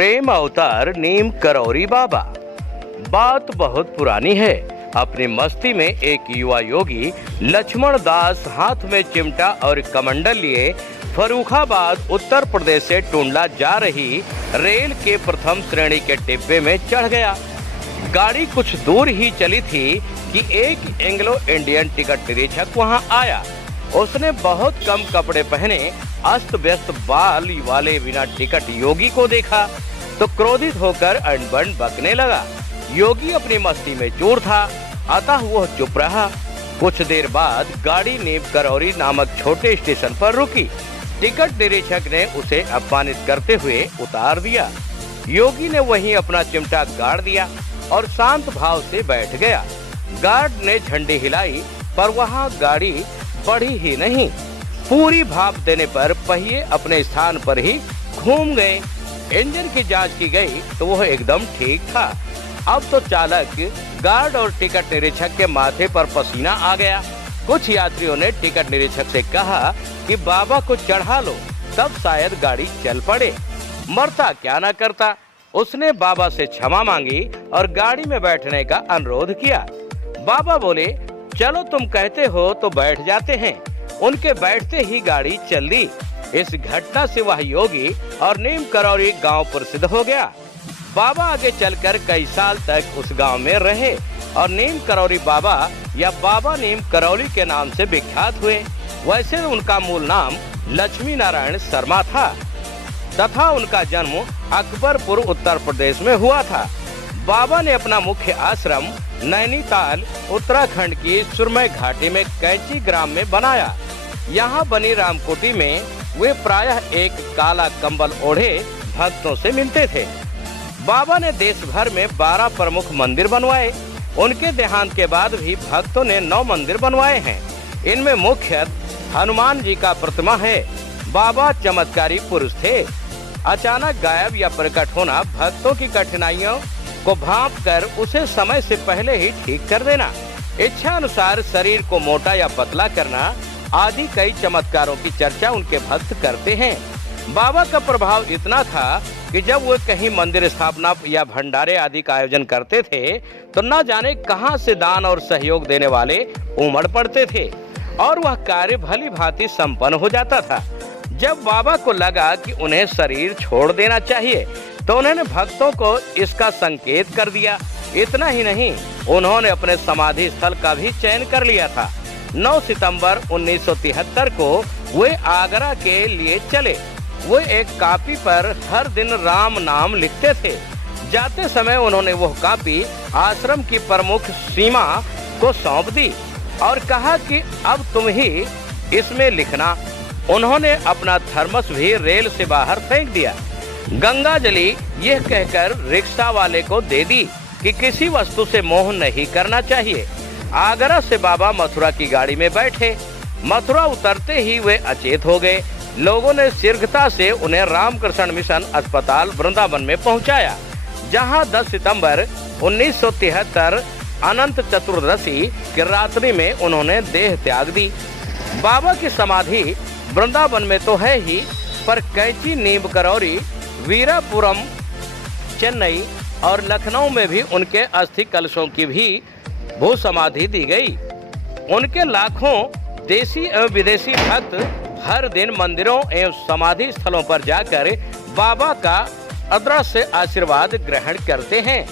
प्रेम अवतार नीम करौरी बाबा। बात बहुत पुरानी है। अपनी मस्ती में एक युवा योगी लक्ष्मण दास हाथ में चिमटा और कमंडल लिए फर्रुखाबाद उत्तर प्रदेश से टुंडला जा रही रेल के प्रथम श्रेणी के डिब्बे में चढ़ गया। गाड़ी कुछ दूर ही चली थी कि एक एंग्लो इंडियन टिकट निरीक्षक वहां आया। उसने बहुत कम कपड़े पहने अस्त व्यस्त बाल वाले बिना टिकट योगी को देखा तो क्रोधित होकर अनबन बकने लगा। योगी अपनी मस्ती में चूर था, अतः वह चुप रहा। कुछ देर बाद गाड़ी नीम करौरी नामक छोटे स्टेशन पर रुकी। टिकट निरीक्षक ने उसे अपमानित करते हुए उतार दिया। योगी ने वहीं अपना चिमटा गाड़ दिया और शांत भाव से बैठ गया। गार्ड ने झंडी हिलाई पर वहां गाड़ी बढ़ी ही नहीं। पूरी भाप देने पर पहिए अपने स्थान पर ही घूम गए। इंजन की जांच की गई तो वह एकदम ठीक था। अब तो चालक, गार्ड और टिकट निरीक्षक के माथे पर पसीना आ गया। कुछ यात्रियों ने टिकट निरीक्षक से कहा कि बाबा को चढ़ा लो, तब शायद गाड़ी चल पड़े। मरता क्या न करता। उसने बाबा से क्षमा मांगी और गाड़ी में बैठने का अनुरोध किया। बाबा बोले, चलो तुम कहते हो तो बैठ जाते हैं। उनके बैठते ही गाड़ी चल दी। इस घटना से वह योगी और नीम करौरी गांव प्रसिद्ध हो गया। बाबा आगे चलकर कई साल तक उस गांव में रहे और नीम करौरी बाबा या बाबा नीम करौली के नाम से विख्यात हुए। वैसे उनका मूल नाम लक्ष्मी नारायण शर्मा था तथा उनका जन्म अकबरपुर उत्तर प्रदेश में हुआ था। बाबा ने अपना मुख्य आश्रम नैनीताल उत्तराखंड की सुरमई घाटी में कैंची ग्राम में बनाया। यहाँ बनी रामकोटी में वे प्रायः एक काला कंबल ओढ़े भक्तों से मिलते थे। बाबा ने देश भर में 12 प्रमुख मंदिर बनवाए। उनके देहांत के बाद भी भक्तों ने 9 मंदिर बनवाए हैं। इनमें मुख्य हनुमान जी का प्रतिमा है। बाबा चमत्कारी पुरुष थे। अचानक गायब या प्रकट होना, भक्तों की कठिनाइयों को भांप कर उसे समय से पहले ही ठीक कर देना, इच्छा अनुसार शरीर को मोटा या पतला करना आदि कई चमत्कारों की चर्चा उनके भक्त करते हैं। बाबा का प्रभाव इतना था कि जब वो कहीं मंदिर स्थापना या भंडारे आदि का आयोजन करते थे तो न जाने कहां से दान और सहयोग देने वाले उमड़ पड़ते थे और वह कार्य भली भांति संपन्न हो जाता था। जब बाबा को लगा कि उन्हें शरीर छोड़ देना चाहिए तो उन्होंने भक्तों को इसका संकेत कर दिया। इतना ही नहीं, उन्होंने अपने समाधि स्थल का भी चयन कर लिया था। 9 सितंबर 1973 को वे आगरा के लिए चले। वे एक कापी पर हर दिन राम नाम लिखते थे। जाते समय उन्होंने वह कापी आश्रम की प्रमुख सीमा को सौंप दी और कहा कि अब तुम ही इसमें लिखना। उन्होंने अपना थर्मस भी रेल से बाहर फेंक दिया। गंगा जली यह कहकर रिक्शा वाले को दे दी कि किसी वस्तु से मोह नहीं करना चाहिए। आगरा से बाबा मथुरा की गाड़ी में बैठे। मथुरा उतरते ही वे अचेत हो गए। लोगों ने शीघ्रता से उन्हें रामकृष्ण मिशन अस्पताल वृंदावन में पहुंचाया, जहां 10 सितंबर 1973 अनंत चतुर्दशी की रात्रि में उन्होंने देह त्याग दी। बाबा की समाधि वृंदावन में तो है ही, पर कैंची, नीम करौरी, वीरापुरम, चेन्नई और लखनऊ में भी उनके अस्थि कलशों की भी भू समाधि दी गई। उनके लाखों देशी एवं विदेशी भक्त हर दिन मंदिरों एवं समाधि स्थलों पर जाकर बाबा का अदृश्य आशीर्वाद ग्रहण करते हैं।